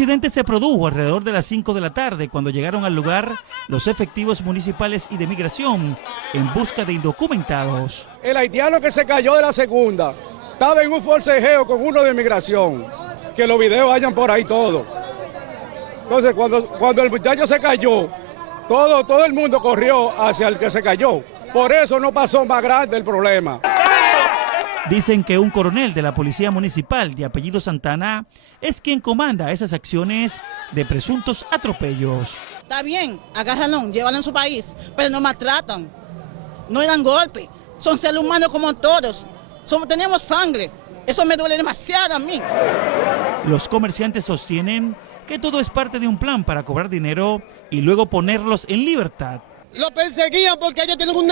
incidente se produjo alrededor de las 5 de la tarde cuando llegaron al lugar los efectivos municipales y de migración en busca de indocumentados. El haitiano que se cayó de la segunda estaba en un forcejeo con uno de migración, que los videos vayan por ahí todos. Entonces cuando el muchacho se cayó, todo el mundo corrió hacia el que se cayó. Por eso no pasó más grande el problema. Dicen que un coronel de la Policía Municipal de apellido Santana es quien comanda esas acciones de presuntos atropellos. Está bien, agárranlo, llévanlo en su país, pero no maltratan, no le dan golpe. Son seres humanos como todos, tenemos sangre, eso me duele demasiado a mí. Los comerciantes sostienen que todo es parte de un plan para cobrar dinero y luego ponerlos en libertad. Lo perseguían porque ellos tienen un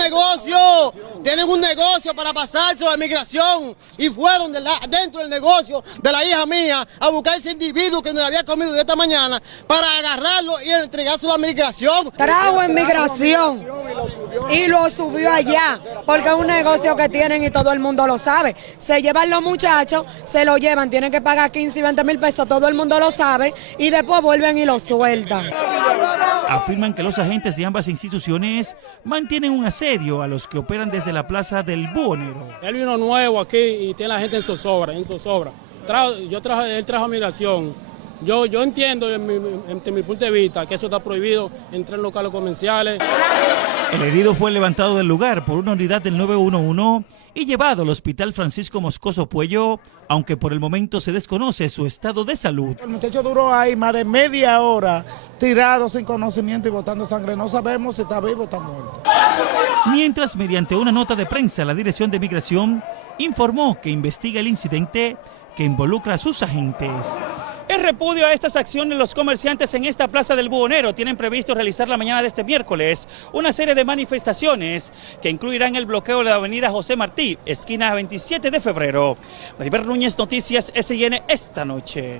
negocio para pasarse a la migración y fueron dentro del negocio de la hija mía a buscar ese individuo que nos había comido de esta mañana para agarrarlo y entregárselo a la migración. Trajo en migración y lo subió allá porque es un negocio que tienen y todo el mundo lo sabe. Se llevan los muchachos, se lo llevan, tienen que pagar 15 y 20 mil pesos, todo el mundo lo sabe y después vuelven y lo sueltan. Afirman que los agentes de ambas instituciones mantienen un asedio a los que operan desde la plaza del Buhonero. Él vino nuevo aquí y tiene la gente en zozobra. Él trajo migración. Yo entiendo desde mi punto de vista que eso está prohibido entrar en locales comerciales. El herido fue levantado del lugar por una unidad del 911 y llevado al Hospital Francisco Moscoso Puello, aunque por el momento se desconoce su estado de salud. El muchacho duró ahí más de media hora tirado sin conocimiento y botando sangre. No sabemos si está vivo o está muerto. Mientras, mediante una nota de prensa, la Dirección de Migración informó que investiga el incidente que involucra a sus agentes. En repudio a estas acciones, los comerciantes en esta plaza del Buhonero tienen previsto realizar la mañana de este miércoles una serie de manifestaciones que incluirán el bloqueo de la avenida José Martí, esquina 27 de febrero. Vladimir Núñez, Noticias SIN esta noche.